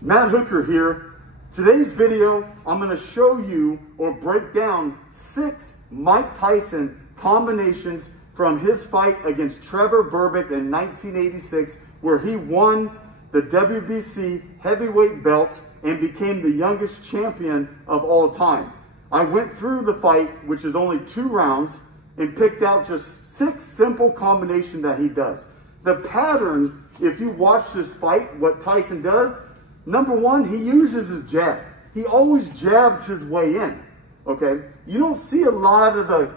Matt Hooker here. Today's video, I'm going to show you or break down 6 Mike Tyson combinations from his fight against Trevor Berbick in 1986, where he won the WBC heavyweight belt and became the youngest champion of all time. I went through the fight, which is only 2 rounds, and picked out just 6 simple combinations that he does. The pattern, if you watch this fight, what Tyson does, number 1, he uses his jab. He always jabs his way in, okay? You don't see a lot of the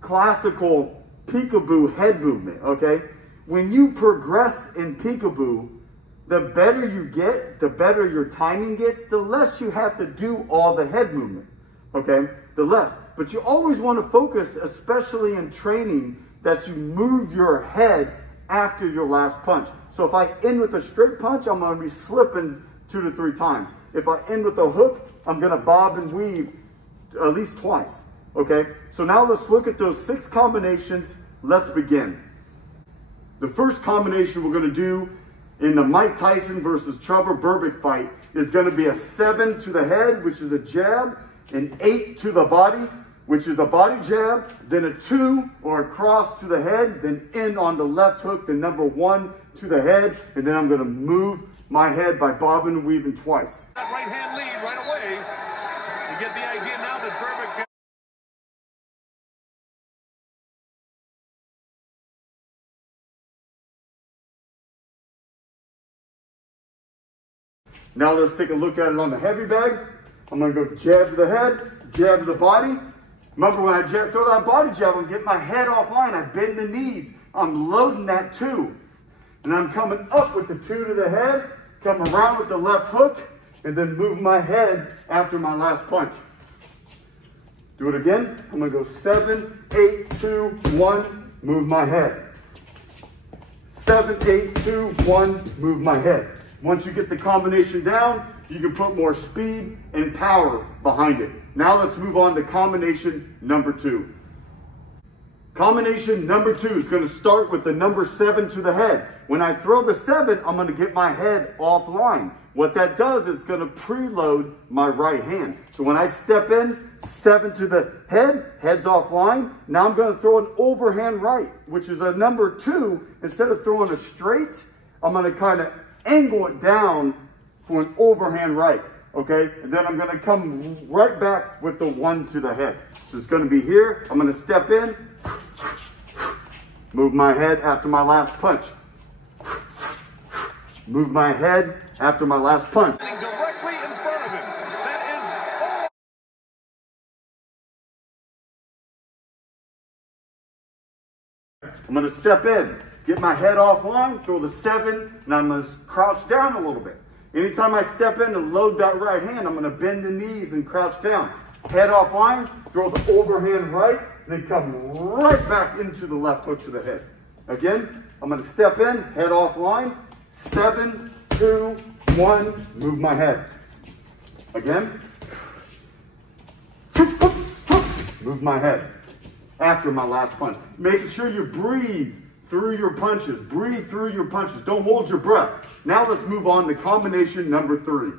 classical peekaboo head movement, okay? When you progress in peekaboo, the better you get, the better your timing gets, the less you have to do all the head movement, okay? The less. But you always want to focus, especially in training, that you move your head after your last punch. So if I end with a straight punch, I'm going to be slipping 2 to 3 times. If I end with a hook, I'm going to bob and weave at least twice, okay? So now let's look at those 6 combinations. Let's begin. The first combination we're going to do in the Mike Tyson versus Trevor Berbick fight is going to be a 7 to the head, which is a jab, an 8 to the body, which is a body jab, then a 2 or a cross to the head, then in on the left hook, the number 1 to the head, and then I'm going to move my head by bobbing and weaving twice. That right hand lead right away. You get the idea now that Berbick. Now let's take a look at it on the heavy bag. I'm going to go jab to the head, jab to the body. Remember when I throw that body jab, I'm getting my head offline. I bend the knees. I'm loading that 2. And I'm coming up with the 2 to the head, come around with the left hook, and then move my head after my last punch. Do it again. I'm going to go 7, 8, 2, 1, move my head. 7, 8, 2, 1, move my head. Once you get the combination down, you can put more speed and power behind it. Now let's move on to combination number 2. Combination number 2 is going to start with the number 7 to the head. When I throw the 7, I'm going to get my head offline. What that does is going to preload my right hand. So when I step in, 7 to the head, head's offline. Now I'm going to throw an overhand right, which is a number 2. Instead of throwing a straight, I'm going to kind of angle it down for an overhand right, okay? And then I'm gonna come right back with the 1 to the head. So it's gonna be here, I'm gonna step in, move my head after my last punch. Move my head after my last punch. Directly in front of him. That is... I'm gonna step in, get my head offline, throw the 7, and I'm gonna crouch down a little bit. Anytime I step in and load that right hand, I'm gonna bend the knees and crouch down. Head offline, throw the overhand right, and then come right back into the left hook to the head. Again, I'm gonna step in, head offline, 7, 2, 1, move my head. Again, move my head after my last punch. Making sure you breathe through your punches. Breathe through your punches. Don't hold your breath. Now let's move on to combination number 3.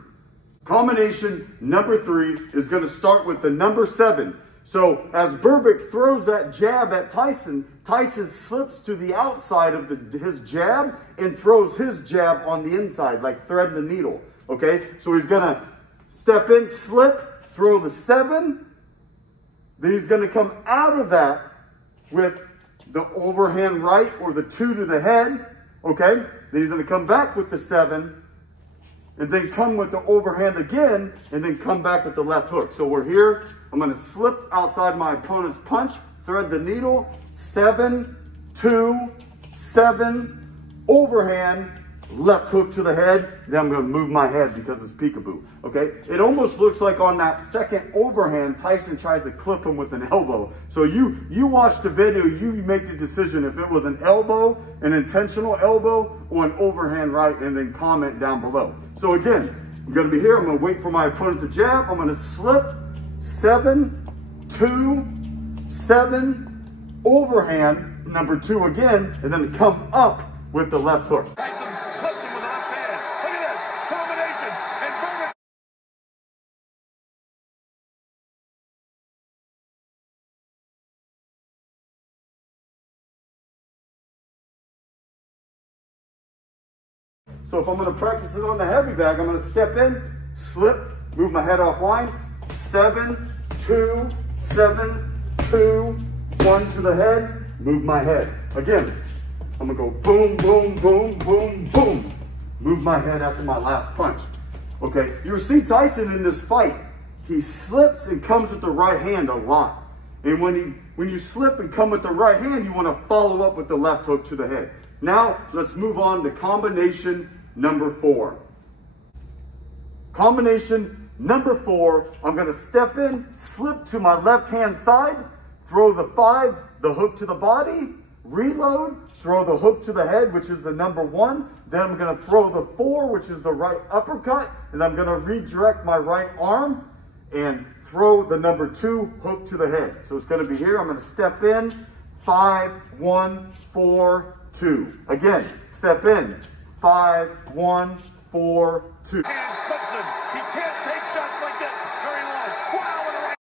Combination number 3 is going to start with the number 7. So as Berbick throws that jab at Tyson, Tyson slips to the outside of his jab and throws his jab on the inside, like threading the needle. Okay? So he's going to step in, slip, throw the 7. Then he's going to come out of that with the overhand right or the 2 to the head, okay? Then he's going to come back with the 7 and then come with the overhand again and then come back with the left hook. So we're here. I'm going to slip outside my opponent's punch, thread the needle, 7, 2, 7, overhand, left hook to the head. Then I'm going to move my head because it's peekaboo, okay? It almost looks like on that second overhand, Tyson tries to clip him with an elbow. So you watch the video, you make the decision if it was an elbow, an intentional elbow, or an overhand right, and then comment down below. So again, I'm going to be here. I'm going to wait for my opponent to jab. I'm going to slip, 7, 2, 7, overhand, number 2 again, and then come up with the left hook. Tyson clips him with the left hand. Look at that combination. So if I'm gonna practice it on the heavy bag, I'm gonna step in, slip, move my head offline, 7, 2, 7, 2, 1 to the head, move my head. Again, I'm gonna go boom, boom, boom, boom, boom. Move my head after my last punch. Okay, you'll see Tyson in this fight, he slips and comes with the right hand a lot. And when you slip and come with the right hand, you wanna follow up with the left hook to the head. Now, let's move on to combination number 4. Combination number 4, I'm gonna step in, slip to my left-hand side, throw the 5, the hook to the body, reload, throw the hook to the head, which is the number 1. Then I'm gonna throw the 4, which is the right uppercut, and I'm gonna redirect my right arm and throw the number 2 hook to the head. So it's gonna be here, I'm gonna step in, 5, 1, 4, 2. Again, step in, 5, 1, 4, 2. And clips him. He can't take shots like this very long. Wow, and a right.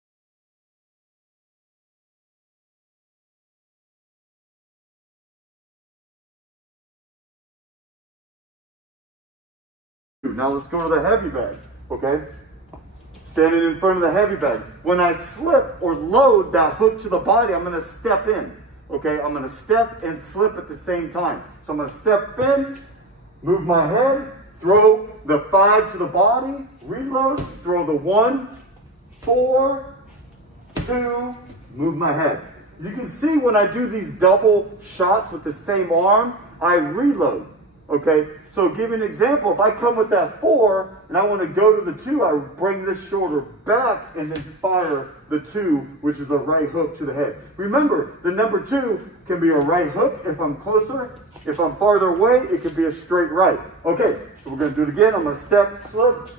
Now let's go to the heavy bag, okay? Standing in front of the heavy bag. When I slip or load that hook to the body, I'm gonna step in, okay? I'm gonna step and slip at the same time. So I'm gonna step in, move my head, throw the 5 to the body, reload, throw the 1, 4, 2, move my head. You can see when I do these double shots with the same arm, I reload, okay? So give you an example, if I come with that 4 and I want to go to the 2, I bring this shoulder back and then fire the 2, which is a right hook to the head. Remember, the number 2 can be a right hook if I'm closer. If I'm farther away, it could be a straight right. Okay, so we're going to do it again. I'm going to step, slip,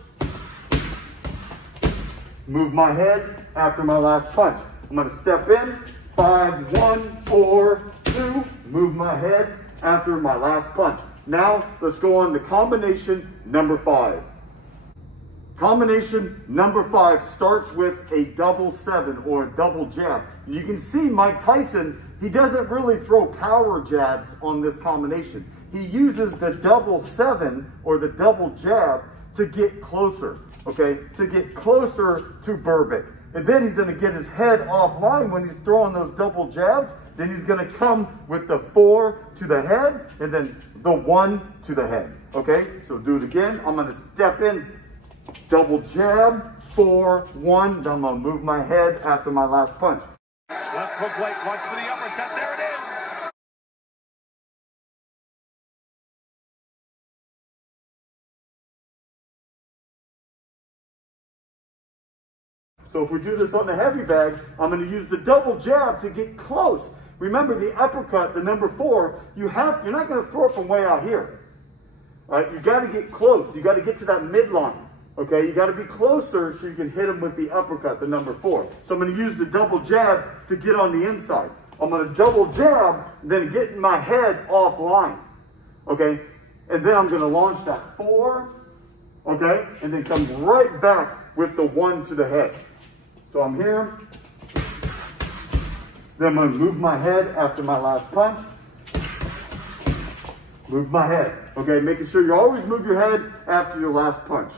move my head after my last punch. I'm going to step in, 5, 1, 4, 2, move my head after my last punch. Now, let's go on to combination number 5. Combination number 5 starts with a double 7 or a double jab. You can see Mike Tyson, he doesn't really throw power jabs on this combination. He uses the double 7 or the double jab to get closer, okay? To get closer to Berbick. And then he's gonna get his head offline when he's throwing those double jabs. Then he's gonna come with the 4 to the head and then the 1 to the head, okay? So do it again. I'm gonna step in, double jab, 4, 1. Then I'm gonna move my head after my last punch. Left hook late, watch for the uppercut, there it is. So if we do this on the heavy bag, I'm gonna use the double jab to get close. Remember the uppercut, the number 4, you're not gonna throw it from way out here. All right, you gotta get close. You gotta get to that midline, okay? You gotta be closer so you can hit him with the uppercut, the number 4. So I'm gonna use the double jab to get on the inside. I'm gonna double jab, then get my head offline, okay? And then I'm gonna launch that 4, okay? And then come right back with the 1 to the head. So I'm here. Then I'm gonna move my head after my last punch. Move my head, okay? Making sure you always move your head after your last punch.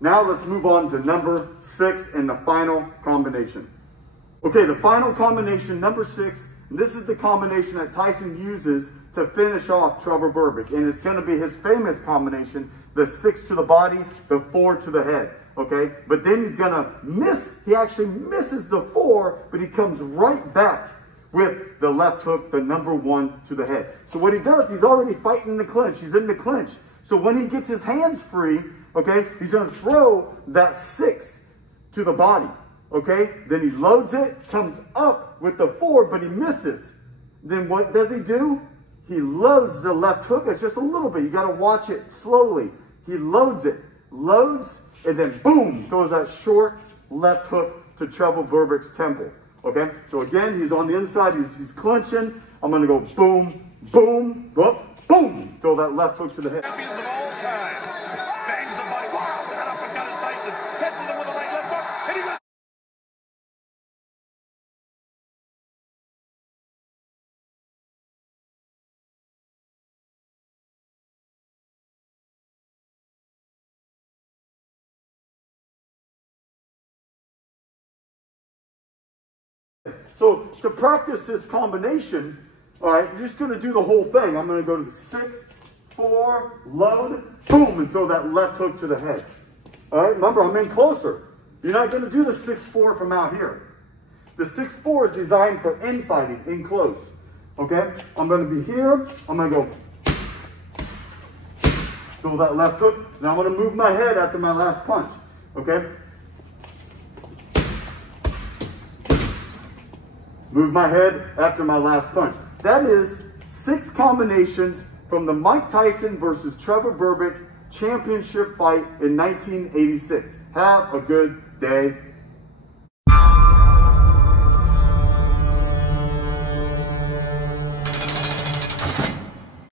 Now let's move on to number 6 and the final combination. Okay, the final combination, number 6, and this is the combination that Tyson uses to finish off Trevor Berbick. And it's gonna be his famous combination, the 6 to the body, the 4 to the head. Okay, but then he's gonna miss, he actually misses the 4, but he comes right back with the left hook, the number 1 to the head. So what he does, he's already fighting in the clinch, he's in the clinch. So when he gets his hands free, okay, he's gonna throw that 6 to the body, okay? Then he loads it, comes up with the 4, but he misses. Then what does he do? He loads the left hook, it's just a little bit, you gotta watch it slowly. He loads it, loads, and then boom, throws that short left hook to Trevor Berbick's temple, okay? So again, he's on the inside, he's clinching. I'm gonna go boom, boom, whoop, boom, throw that left hook to the head. So to practice this combination, all right, you're just gonna do the whole thing. I'm gonna go to the 6, 4, load, boom, and throw that left hook to the head. All right, remember, I'm in closer. You're not gonna do the 6-4 from out here. The 6-4 is designed for infighting, in close. Okay, I'm gonna be here, I'm gonna go, throw that left hook, now I'm gonna move my head after my last punch. Okay? Move my head after my last punch. That is 6 combinations from the Mike Tyson versus Trevor Berbick championship fight in 1986. Have a good day.